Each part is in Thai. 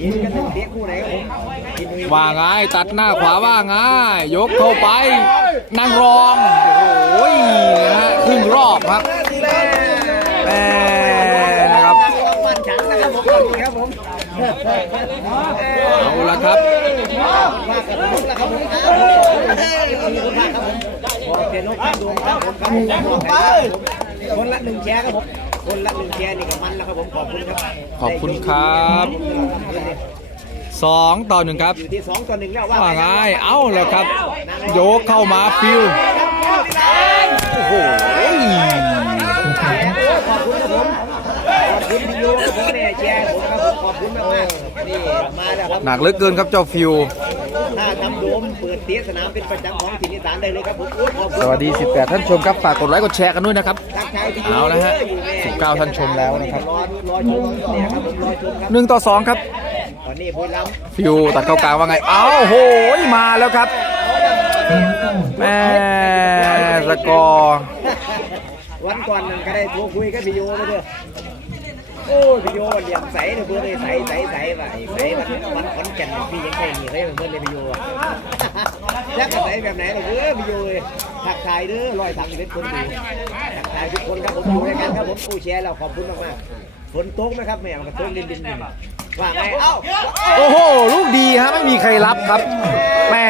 กินกันเตะคู่ไหนครับผมกินลุยว่าไงตัดหน้าขวาว่าไงยกเข้าไปนางรองโอ้โหนะฮะครึ่งรอบครับแม่นะครับมันฉันนะครับผมตอนนี้ครับผมเอาละครับว่ากันผมแล้วครับผมมีคนมากครับผมขอเป็นนกครับดวงครับผมครับผมคนละหนึ่งแชร์ครับผม คนละหนึ่งแชร์นี่ก็มันแล้วครับผมขอบคุณครับขอบคุณครับ สองต่อหนึ่งครับอยู่ที่สองต่อหนึ่งแล้วว่าว่าไงเอ้าแล้วครับ โยกเข้ามาฟิวโอ้โห คุณพี่โยครับผมเนี่ยแชร์ผมครับผมขอบคุณมากมากๆนี่มาแล้วครับหนักเหลือเกินครับเจ้าฟิว ถ้าทำโดมเปิดเตี้ยสนามเป็นประจำของถิ่นอีสานได้เลยครับผมโอ้ยขอบคุณสวัสดี 18 ท่านชมครับ ฝากกดไลค์กดแชร์กันด้วยนะครับ ทักทายพี่โยเอาละฮะอยู่แ19ท่านชมแล้วนะครับ รอรอชมเนี่ยครับผมรอชมครับหนึ่งต่อสองครับ ตอนนี้บุรีรัมย์ฟิวตัดเข้ากลางว่าไง เอ้าโหยมาแล้วครับแม่สกอร์วันก่อนนั่นก็ได้โทรคุยกับพี่โยไปด้วย โอ้พี่โยเหลี่ยมใสเนี่ยเพื่อนเลยใสใสใส่ไอ้ใสวันวันขอนแก่นพี่ยังใช่หนีเขายังเพื่อนเลยพี่โยอะยักษ์ใสแบบไหนล่ะเด้อนพี่โยเลยทักทายเด้อร้อยสามสิบเอ็ดคนดูทักทายทุกคนครับผมอยู่ด้วยกันครับผมผู้แชร์เราขอบคุณมากๆฝนตกไหมครับแม่มันตกดินดินดินว่าไงเอ้าโอ้โหลูกดีฮะไม่มีใครรับครับ แม่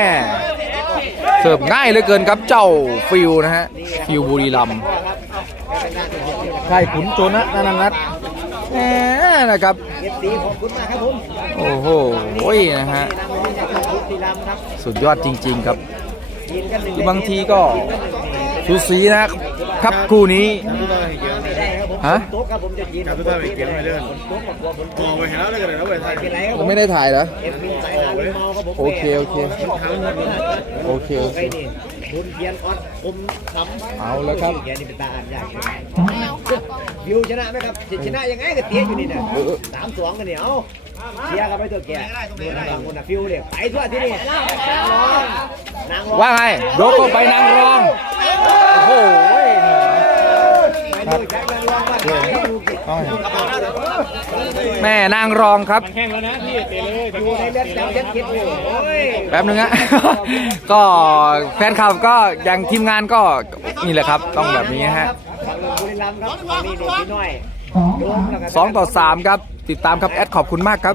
เสิร์ฟง่ายเหลือเกินครับเจ้าฟิวนะฮะ ฟิวบุรีรัมย์พ่อครับเอ้าเป็นหน้าที่ผมอยู่นะครับใช่ขุนโจนะนันนัท แหมนะครับเก็บสีขอบคุณมากครับผมโอ้โหโอ้ยนะฮะสุดยอดจริง ๆ ครับคือบางทีก็สูสีนะครับคู่นี้ไม่ได้ฮะฝนตกครับผมจะกินกลับไปบ้านไปเก็บไว้เด้อฝนตกกับกลัวฝนตมอกงไปเห็นแล้วเลยกันเลยนะเว้ยไทยเป็นไรครับผผมมไม่ได้ถ่ายเหรอเอ็มมินสายงานลิมอครับผมโอเคโอเคโอเคโอเค คุณเพียนออสคมสำเอาแล้วครับแกนี่เป็นตาอ่านยากอยู่วิวชนะไหมครับจะชนะยังไงก็เตี้ยอยู่นี่นะสามสองกันเนี่ยเอาเชียร์กันไปเถอะแกคนละคนนะฟิวเนี่ยไปทั่วที่นี่นางรองนางรองว่าไงยกเข้าไปนางรอง โอ้โหไปดู แจ็คนางรองบ้างดูกิแม่นางรองครับดูในเลือดจำเช็ดคิดอยู่โอ้ยแป๊บนึงฮะ ก็แฟนคลับก็อย่างทีมงานก็นี่แหละครับ ต้องแบบนี้ฮะบุรีรัมย์ครับนี้เนี่ยพี่น้อยสองต่อสามครับติดตามครับแอดขอบคุณมากครับ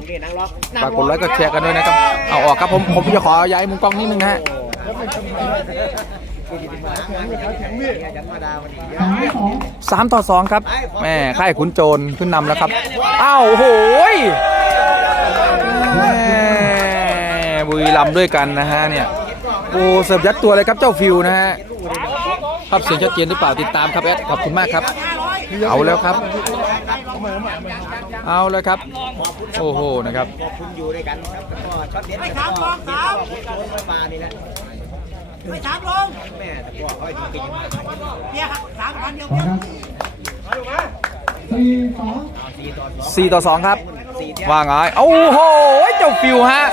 ฝากกดไลค์กดแชร์กันด้วยนะครับ เอาออกครับผมผมจะขอย้ายมุมกล้องนิดนึงฮะ สามต่อสองครับแม่ค่ายขุนโจรขึ้นนำแล้วครับอ้าวโอ้โหยแม่บุรีรัมด้วยกันนะฮะเนี่ยโอ้เสิร์ฟยัดตัวเลยครับเจ้าฟิวนะฮะครับเสียงชัดเจนหรือเปล่าติดตามครับแอดขอบคุณมากครับ เอาแล้วครับ เอาแล้วครับ โอ้โหนะครับขอบคุณอยู่ด้วยกันครับก็ช็อตเด็ดแล้ว ไฟฟ้านี่แหละไม่ถามลงแม่แต่ก็ค่อยถึงปีมาเบียร์สามพันเดียวเพียง4ต่อ2ครับสี่เที่ยวว่าไงโอ้โหเจ้าฟิวฮะ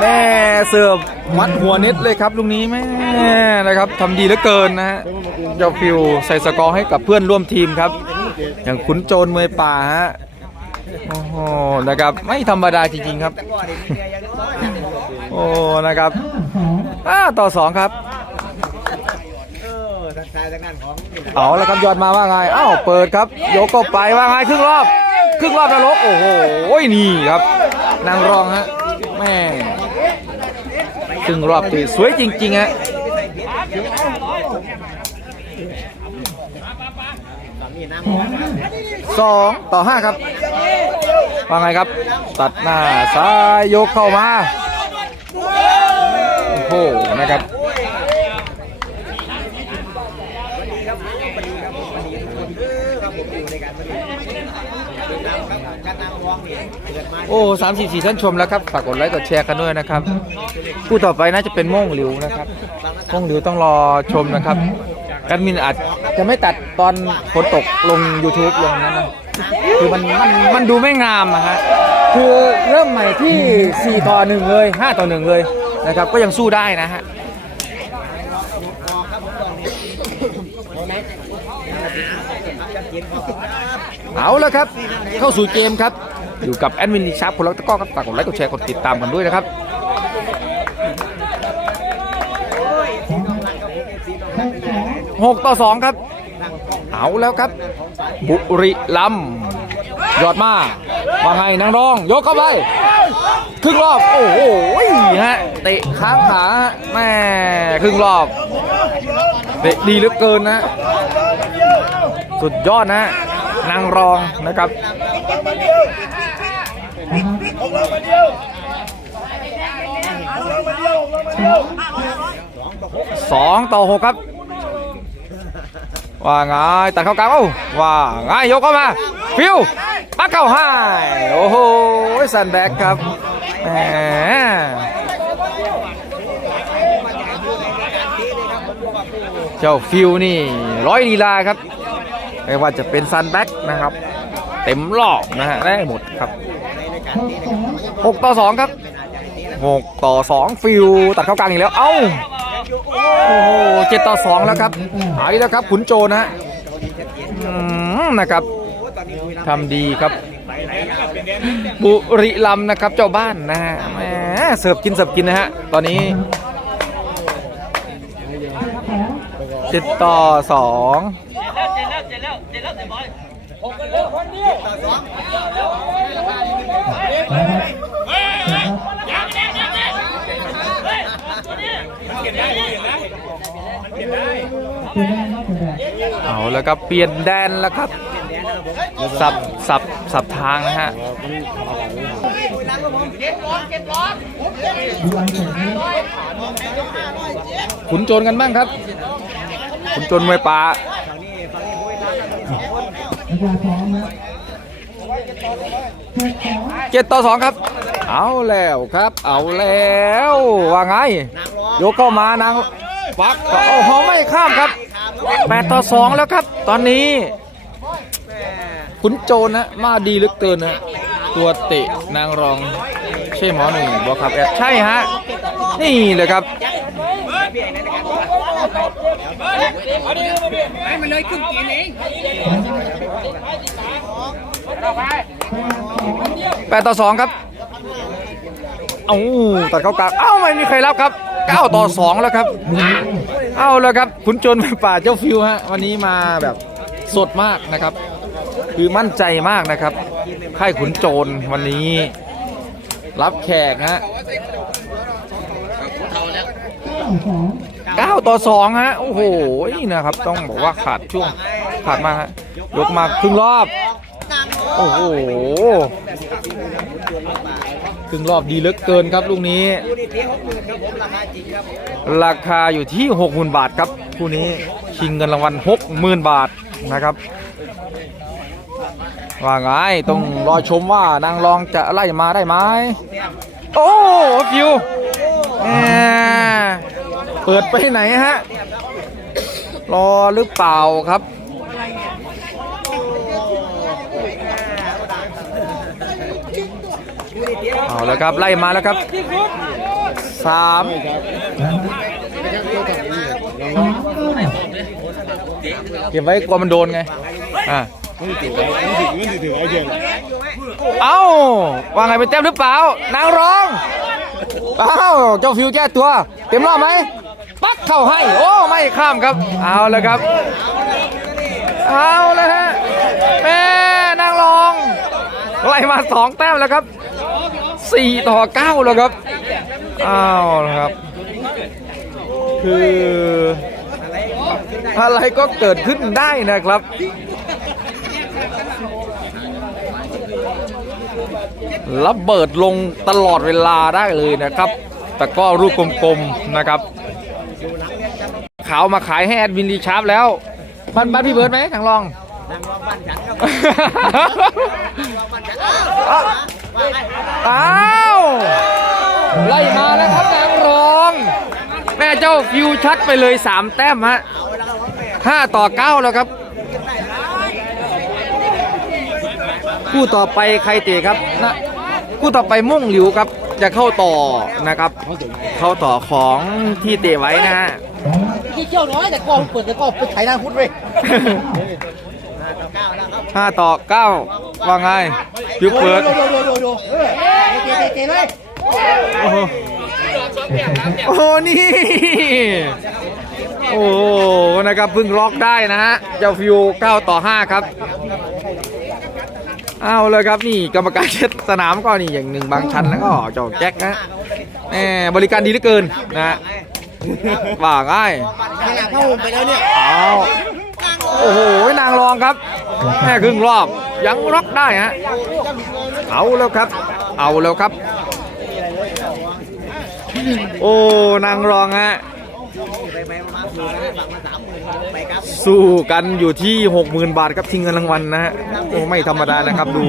แม่เสิร์ฟวัดหัวเน็ตเลยครับลูกนี้แม่นะครับทำดีเหลือเกินนะฮะเจ้าฟิวใส่สกอร์ให้กับเพื่อนร่วมทีมครับ อย่างขุนโจรมวยป่าฮะโอ้โหนะครับไม่ธรรมดาจริงๆครับแต่ก็เด็กเมียยังต้องการโอ้นะครับ อ่าต่อ2ครับเออทักทายทางด้านของนี่แหละเอาแล้วครับยอดมาว่าไงอ้าวเปิดครับ ยกก็ไปว่าไงครึ่งรอบ ครึ่งรอบนรกโอ้โหนี่ครับ นางรองฮะแม่ครึ่งรอบตีสวยจริงๆฮะตอนนี้น้ำร้อนนะครับสองต่อห้าครับว่าไงครับ ตัดหน้าซ้ายยกเข้ามา โอ้นะครับโอ้สามสี่สี่ท่านชมแล้วครับ ฝากกดไลค์กดแชร์กันด้วยนะครับคู่ต่อไปน่าจะเป็นโม่งหลิวนะครับโม่งหลิวต้องรอชมนะครับ กันมินอาจจะไม่ตัดตอนฝนตกลง YouTube ลงนั้นนะคือมันมันมันดูไม่งามอะฮะ คือเริ่มใหม่ที่ 4 ต่อ 1 เลย 5 ต่อ 1 เลย นะครับก็ยังสู้ได้นะฮะเอาแล้วครับ เข้าสู่เกมครับ อยู่กับแอดมินลีชาร์ปคนรักตะก้อครับฝากกดไลค์กดแชร์กดติดตามกันด้วยนะครับหกต่อสองครับ เอาแล้วครับ บุรีลัมย์ยอดมาว่าไงนางรอง ยกเข้าไป ครึ่งรอบ โอ้โหฮะเตะค้างขาแม่ครึ่งรอบเตะดีเหลือเกินนะ สุดยอดนะ นางรองนะครับสองต่อหกครับ ว่าไงตัดเข้ากลางเอ้าว่าไงยกเข้ามา ฟิวปักเข้าให้โอ้โหสันแบกครับ แหมเจ้าฟิวนี่ร้อยลีลาครับไม่ว่าจะเป็นซันแบ็กนะครับ เต็มรอบนะฮะได้หมดครับ 6 ต่อ 2 ครับ 6 ต่อ 2 ฟิวตัดเข้ากลางอีกแล้ว เอ้า โอ้โหเจ็ดต่อสองแล้วครับหายแล้วครับขุนโจนะฮะนะครับทำดีครับ บุรีลัมนะครับเจ้าบ้านนะฮะแหมเสิร์ฟกินเสิร์ฟกินนะฮะตอนนี้เจ็ดต่อสองเอาแล้วครับเปลี่ยนแดนแล้วครับ สับสับสับทางนะฮะขุนโจรกันบ้างครับ ขุนโจรมวยป่าเจ็ดต่อสองครับ เอาแล้วครับ เอาแล้วว่าไงยกเข้ามานางฟักโอ้โหไม่ข้ามครับแปดต่อสองแล้วครับ ตอนนี้ ขุนโจรนะมาดีลือเกินนะตัวเตะนางรองใช่หมอหนึ่งบอกครับแอดใช่ฮะนี่เลยครับแปดต่อสองครับ เอ้าตัดเข้ากลางเอ้าไม่มีใครรับครับเก้าต่อสองแล้วครับ เอาแล้วครับขุนโจรป่าเจ้าฟิวฮะ วันนี้มาแบบสดมากนะครับ คือมั่นใจมากนะครับ ค่ายขุนโจรวันนี้ รับแขกฮะเก้าต่อสองฮะ โอ้โหนะครับ ต้องบอกว่าขาดช่วงขาดมาฮะยกมาครึ่งรอบ โอ้โหครึ่งรอบดีเหลือเกินครับลูกนี้ ราคาอยู่ที่ 60,000 บาทครับคู่นี้ชิงเงินรางวัล60,000 บาทนะครับ ว่าไงต้องรอชมว่านางรองจะไล่มาได้ไหมโอ้ฟิวเปิดไปไหนฮะ รอหรือเปล่าครับเอาแล้วครับไล่มาแล้วครับสามเก็บไว้กลัวมันโดนไง อ่า มันติดมันติดมันติดถึงไอ้เดียงเอ้าว่าไงเป็นเต็มหรือเปล่านางร้องเอ้าเจ้าฟิวแก้ตัว เต็มรอบไหมปักเข้าให้โอ้ไม่ข้ามครับ เอาแล้วครับ เอาแล้วฮะแม่นางรองไล่มาสองแต้มแล้วครับสี่ต่อเก้าแล้วครับอ้าวนะครับ คืออะไรก็เกิดขึ้นได้นะครับ ระเบิดลงตลอดเวลาได้เลยนะครับ แต่ก็รูปกลมๆนะครับ ขาวมาขายให้แอดวินรีชาร์ปแล้วบ้านบ้านพี่เบิร์ดไหมทางรองนางรองบ้านฉันครับอ้าวไล่มาแล้วครับนางรอง แม่เจ้าฟิวชัดไปเลย 3 แต้มฮะ5ต่อ9แล้วครับคู่ต่อไปใครเตะครับนะ คู่ต่อไปม่วงหลิวครับ จะเข้าต่อนะครับ เข้าต่อของที่เตะไว้นะฮะที่เที่ยวน้อยแต่ก็เปิดแต่ก็ไปไถนาพุทธเว้ยห้าต่อเก้าว่าไงฟิวเปิดดูดูดูดูดูเออเจ๊เจ๊เจ๊เลยโอ้โหโอ้โหนี่ โอ้โหนะครับเพิ่งล็อกได้นะฮะ เจ้าฟิว9ต่อ 5 ครับ เอาเลยครับนี่กรรมการเช็ดสนามก็นี่อย่างหนึ่งบางชันแล้วก็เจ้าแจ็คนะแหมบริการดีเหลือเกินนะฮะว่าง่ายขนาดเข้าไปแล้วเนี่ยเอาโอ้โหนางรองครับแค่ครึ่งรอบยังล็อกได้ฮะเอาแล้วครับ เอาแล้วครับ โอ้นางรองฮะ สู้กันอยู่ที่ 60,000 บาทครับชิงเงินรางวัลนะฮะโอ้ไม่ธรรมดานะครับดู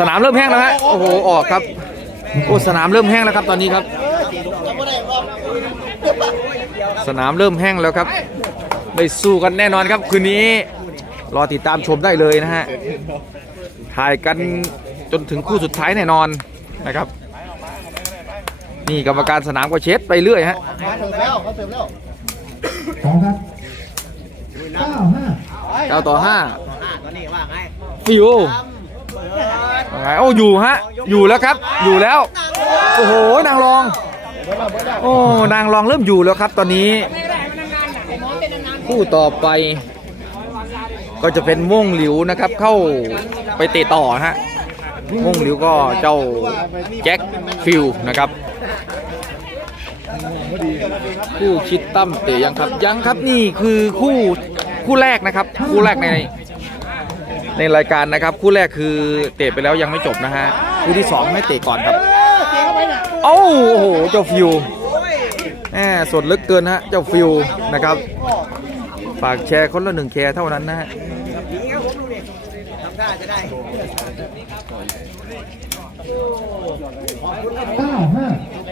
สนามเริ่มแห้งแล้วฮะโอ้โหออกครับโอ้สนามเริ่มแห้งแล้วครับตอนนี้ครับ สนามเริ่มแห้งแล้วครับได้สู้กันแน่นอนครับคืนนี้รอติดตามชมได้เลยนะฮะถ่ายกันจนถึงคู่สุดท้ายแน่นอนนะครับ นี่กรรมการสนามก็เช็ดไปเรื่อยฮะมาเติมแล้วเขาเติมแล้วสองครับเก้าห้าเก้าต่อห้าห้าตอนนี้ว่าไงฟิวว่าไงโอ้อยู่ฮะ อยู่แล้วครับ อยู่แล้ว โอ้โห นางรอง โอ้ นางรองเริ่มอยู่แล้วครับ ตอนนี้คู่ต่อไป ก็จะเป็นม่วงหลิวนะครับ เข้าไปเตะต่อฮะม่วงหลิวก็เจ้าแจ็คฟิลนะครับ คู่ชิดตั้มเตะยังครับยังครับนี่คือคู่คู่แรกนะครับ คู่แรกในในรายการนะครับ คู่แรกคือเตะไปแล้วยังไม่จบนะฮะคู่ที่สองให้เตะก่อนครับเตะเข้าไปนะโอ้โหเจ้าฟิวแหมสดลึกเกินฮะเจ้าฟิวนะครับฝากแชร์คนละหนึ่งแชร์เท่านั้นนะฮะผีครับผมดูดิทำท่า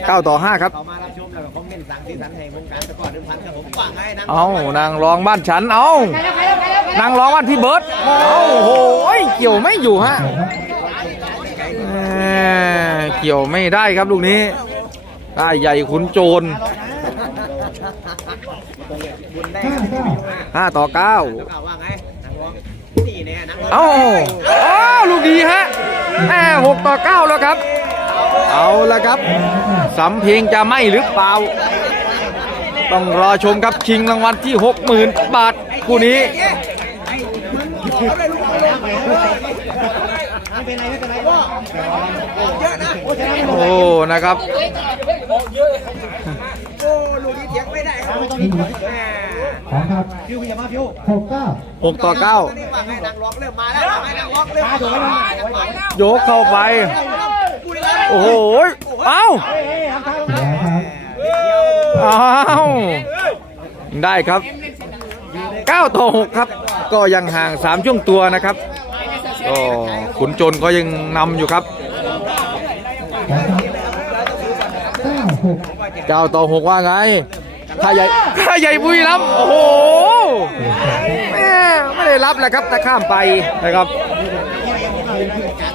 เก้าต่อ5ครับ คอมเมนต์สั่งที่สันแห่งวงการตะกร้อเดิมพันครับผมว่าไงนะเอานางรองบ้านฉันเอานางรองบ้านพี่เบิร์ตเอาโอ้โหเกี่ยวไม่อยู่ฮะแหมเกี่ยวไม่ได้ครับลูกนี้ได้ใหญ่ขุนโจรบุญได้ห้าครับเก้า5ต่อแล้วก็ว่าไงนักร้องนี่เนี่ยนักร้อง9เอาเอาลูกดีฮะแหม6ต่อ9แล้วครับ เอาละครับสำเพ็งจะไม่หรือเปล่า ต้องรอชมครับชิงรางวัลที่ 60,000 บาทคู่นี้ไม่เป็นไรไม่เป็นไรก็โอ้นะครับโอ้ลูกนี้เถียงไม่ได้ครับไม่ต้องรีบแหมสองครับฟิวอย่ามาฟิวหกเก้า6ต่อตอนนี้ว่าไงนักร้องเริ่มมาแล้วว่าไงนักร้องเริ่มตาถูกไหมมา9ยกเข้าไป โอ้โหเอ้าเฮ้ยเฮ้ยทำท่าเสียครับอ้าได้ครับ9ต่อ6ครับ ก็ยังห่าง 3 ช่วงตัวนะครับก็ขุนโจรก็ยังนำอยู่ครับเก้าหก9ต่อ 6 ว่าไงข้าใหญ่ข้าใหญ่บุรีรัมย์โอ้โห ไม่ได้รับแหละครับถ้าข้ามไปนะครับ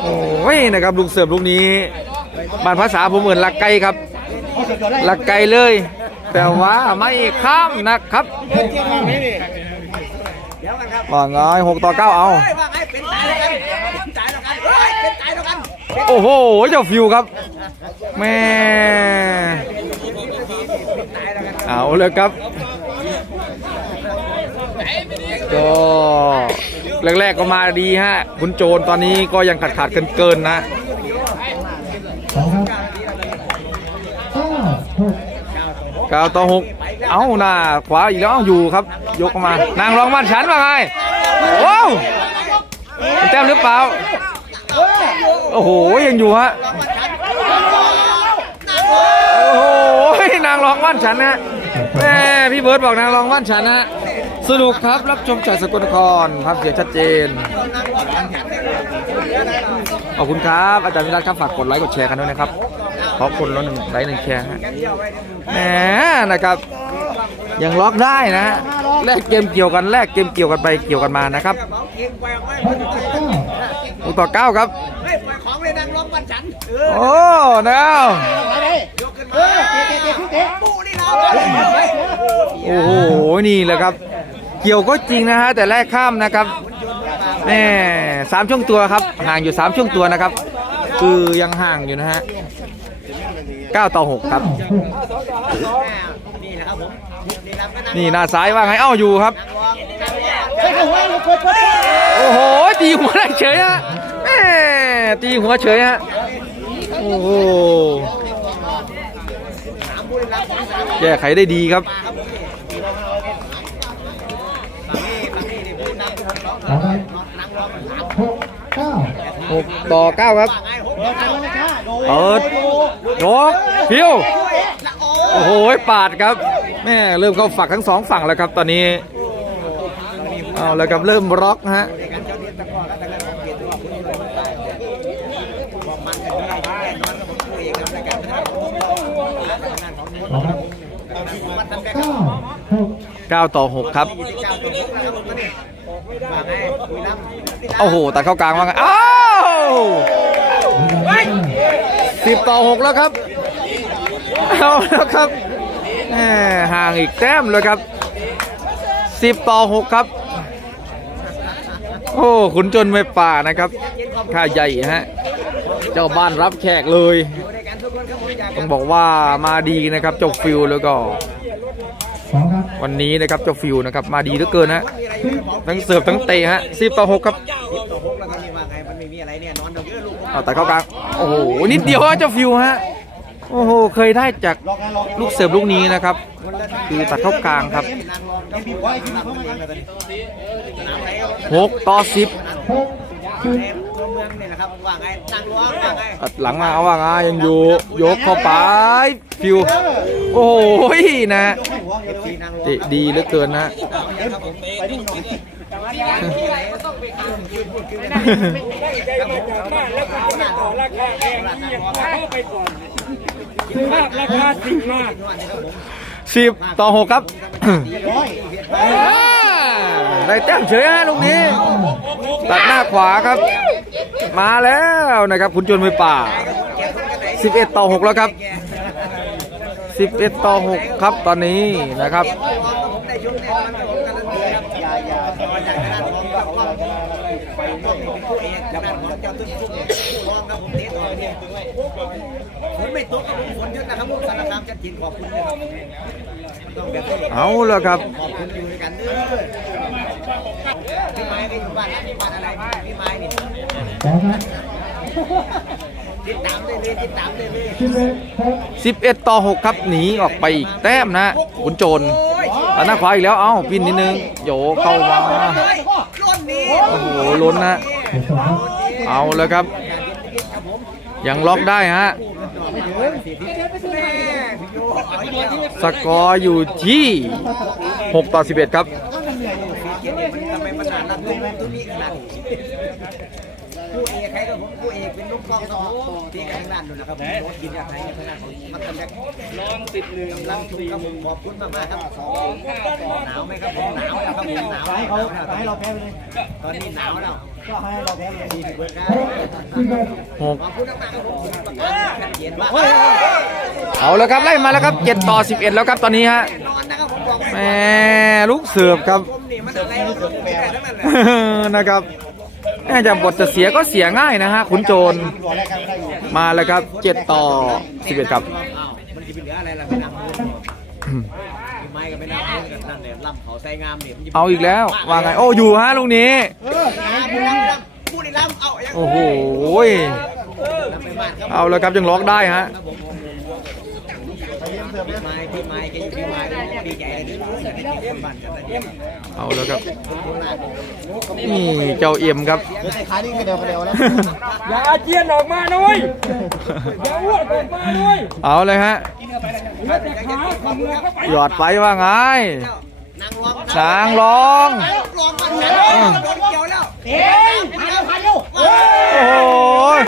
โอ้ยนะครับลูกเสิร์ฟลูกนี้บ้านภาษาผมเหมือนลักไก่ครับลักไก่เลย แต่ว่าไม่ข้ามนะครับเดี๋ยวกันครับว่าไงหกต่อเก้าเอาโอ้โหเจ้าฟิวครับแม่เอาเลยครับก็ แรกๆก็มาดีฮะคุณโจรตอนนี้ก็ยังขาดขาดเกินเกินๆนะเก้าต่อหกเอาหน้าขวาอีกแล้วอยู่ครับ ยกเข้ามานางรองบ้านฉันว่าไงโอ้วเป็นแต้มหรือเปล่า โอ้โหยังอยู่ฮะโอ้โหนางรองบ้านฉันนะแม่พี่เบิร์ดบอกนางรองบ้านฉันนะ สนุกครับรับชมจากสกลนครภาพเสียงชัดเจน ขอบคุณครับ อาจารย์วิรัตครับฝากกดไลค์กดแชร์กันด้วยนะครับ ขอบคุณแล้วหนึ่งไลค์หนึ่งแชร์ฮะแหมนะครับ ยังล็อกได้นะฮะแลกเกมเกี่ยวกันแลกเกมเกี่ยวกันไปเกี่ยวกันมานะครับกระเป๋าเกงแกว่งไว้หกต่อเก้าครับของเลยนางร้องบันฉันโอ้แนวมาเนาอเจ๊เจ๊เจ๊เจ๊ปูนี่เราโอ้โหนี่แหละครับ เกี่ยวก็จริงนะฮะแต่แลกข้ามนะครับแน่สามช่วงตัวครับ ห่างอยู่สามช่วงตัวนะครับ คือยังห่างอยู่นะฮะเก้าต่อหกครับ นี่หน้าซ้ายว่าไงเอ้าอยู่ครับ โอ้โห ตีหัวได้เฉยฮะแม่ตีหัวเฉยฮะโอ้โหแก้ไขได้ดีครับ สองครับหกเก้า หกต่อเก้าครับเปิดยกพิวโอ้โหปาดครับแม่เริ่มเข้าฝักทั้งสองฝั่งแล้วครับตอนนี้เอาแล้วครับเริ่มบล็อกฮะสองครับเก้าหก9ต่อ6ครับโอ้โหตัดเข้ากลางว่าไงอ้าว สิบต่อ6แล้วครับ เอาแล้วครับห่างอีกแต้มเลยครับ10ต่อ6ครับ โอ้ขุนจนไม่ป่านะครับค่าใหญ่ฮะ เจ้าบ้านรับแขกเลย ต้องบอกว่ามาดีนะครับเจ้าฟิลแล้วก็วันนี้นะครับเจ้าฟิวนะครับ มาดีเหลือเกินฮะทั้งเสิร์ฟทั้งเตะฮะสิบต่อหกครับ เอะลูกเอาแต่เข้ากลาง โอ้โห นิดเดียวเจ้าฟิวฮะ โอ้โห เคยได้จากลูกเสิร์ฟลูกนี้นะครับ คือตัดเข้ากลางครับนางรองต้องบีบไว้ที่มันเองเลยตอนนี้สนามไหกต่อสิบหกสิบในตัวเมืองนี่แหละครับว่าไงนาว่าไงตัดหลังมาเอาว่าไงยังอยู่ ยกเข้าไปฟิว โอ้โหนะทีนะดีเหลือเกินนะ บ้านแล้วก็จะมาต่อราคาแพงนี่ยังเข้าไปก่อนภาพราคาสิ่งมากสิบต่อหกครับ ได้แต้มเฉยฮะลูกนี้ ตัดหน้าขวาครับ มาแล้วนะครับคุณจนมือป่า 11 ต่อ 6 แล้วครับ 11 ต่อ 6 ครับตอนนี้นะครับ สารคามจัดจินขอบคุณนะครับต้องแบบนี้เอาแล้วครับ ขอบคุณอยู่ด้วยกันเด้อพี่ไม้ก็อยู่บ้านนะบ้านอะไรพี่ไม้นี่สองครับติดตามได้เลยติดตามได้เลยสิบเอ็ดหก11 ต่อ 6 ครับหนีออกไปอีกแต้มนะคุณโจรตัดหน้าขวาอีกแล้วเอ้าพินนิดนึงโยเข้ามาล้นนี้โอ้โหล้นนะเจ็ดสองครับเอาแล้วครับ ยังล็อกได้ฮะ สกอร์อยู่ที่ 6 ต่อ 11 ครับทำไมมันนานรักตัวนี้ขนาดผู้เอกใครก็ผมผู้เอกเป็นลูกกล้องครับผมตีกันทางด้านนู่นนะครับผมโน้ตยินจากไหนทางด้านของมัตตแบกลองติดหนึ่งกำลังชมครับผมขอบคุณมากๆครับหนาวไหมครับผมหนาวแล้วครับผมหนาวให้หเขานาวแล้วให้เราแพ้ไปเลยตอนนี้หนาวแล้วก็ให้เราแพ้ไปเลยดีถึงเบอร์ครับสิบเอ็ด6ขอบคุณมากๆครับผมประกาศชัดเจนว่า เอาแล้วครับไล่มาแล้วครับ7ต่อ 11 แล้วครับตอนนี้ฮะนอนนะครับผมบอกแหม่ลูกเสิร์ฟครับผมนี่มันอะไรก็เกิดแปลทั้งนั้นแหละนะครับน่าจะบทจะเสียก็เสียง่ายนะฮะขุนโจรมาแล้วครับ7ต่อ 11 ครับอ้าวมันจะเป็นเหลืออะไรล่ะไม่นำมือไม้ก็ไม่นำมือกันนั่นแหละลำเขาใส่งามเนี่ยมันจะเอาอีกแล้วว่าไงโอ้อยู่ฮะลูกนี้พูดในลำเอาอย่างโอ้โหลำไปบ้านครับเอาแล้วครับยังล็อกได้ฮะครับผมพี่ ไม้พี่ไม้แกอยู่พี่ไม้ดีใจเลยที่บ้านกันแต่เดียวเอาแล้วครับ นี่เจ้าเอี่ยมครับเดี๋ยวใส่ขานี่ก็เดียวก็เดียวแล้วอย่าอาเจียนออกมานะเว้ยอย่าอ้วกออกมานะเว้ยเอาเลยฮะเหลือแต่ขาของมือเข้าไปหยอดไปว่าไงนางรองนางรองรองมันนะโดนเกี่ยวแล้วเอ๊ะมาแล้วมาแล้วโอ้ย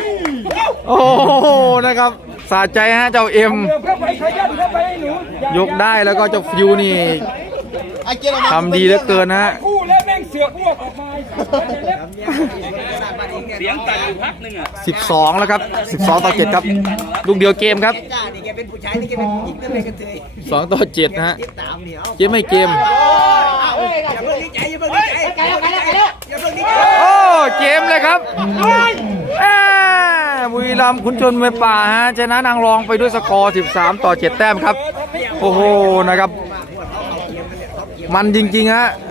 โอ้โห นะครับสะใจฮะเจ้าเอ็มเดี๋ยวเข้าไปขยันเข้าไปให้หนูอยกได้แล้วก็เจ้าฟิวนี่ไอ้เจี๊ยบทำดีเหลือเกินนะฮะคู่แล้วแม่ง เสือกอ้วกออกมาทำเนี่ยสร้างบ้านเองเนี่ยเสียงตันอยู่พักหนึ่งอะ12 แล้วครับ 12 ต่อ 7 ครับ ลูกเดียวเกมครับ จ้านี่แกเป็นผู้ชายนี่แกเป็นผู้หญิงนั่นเลยกันเถย2 ต่อ 7 นะฮะติดตามนี่เอาเกมไม่เกม อย่าเพิ่งดีใจอย่าเพิ่งดีใจไกลแล้วไกลแล้วไกลแล้วอย่าเพิ่งดีใจโอ้เกมเลยครับแม่บุรีรัมย์ขุนชนมวยป่าฮะชนะนางรองไปด้วยสกอร์ 13 ต่อ 7 แต้มครับ โอ้โห นะครับ มันจริงๆฮะ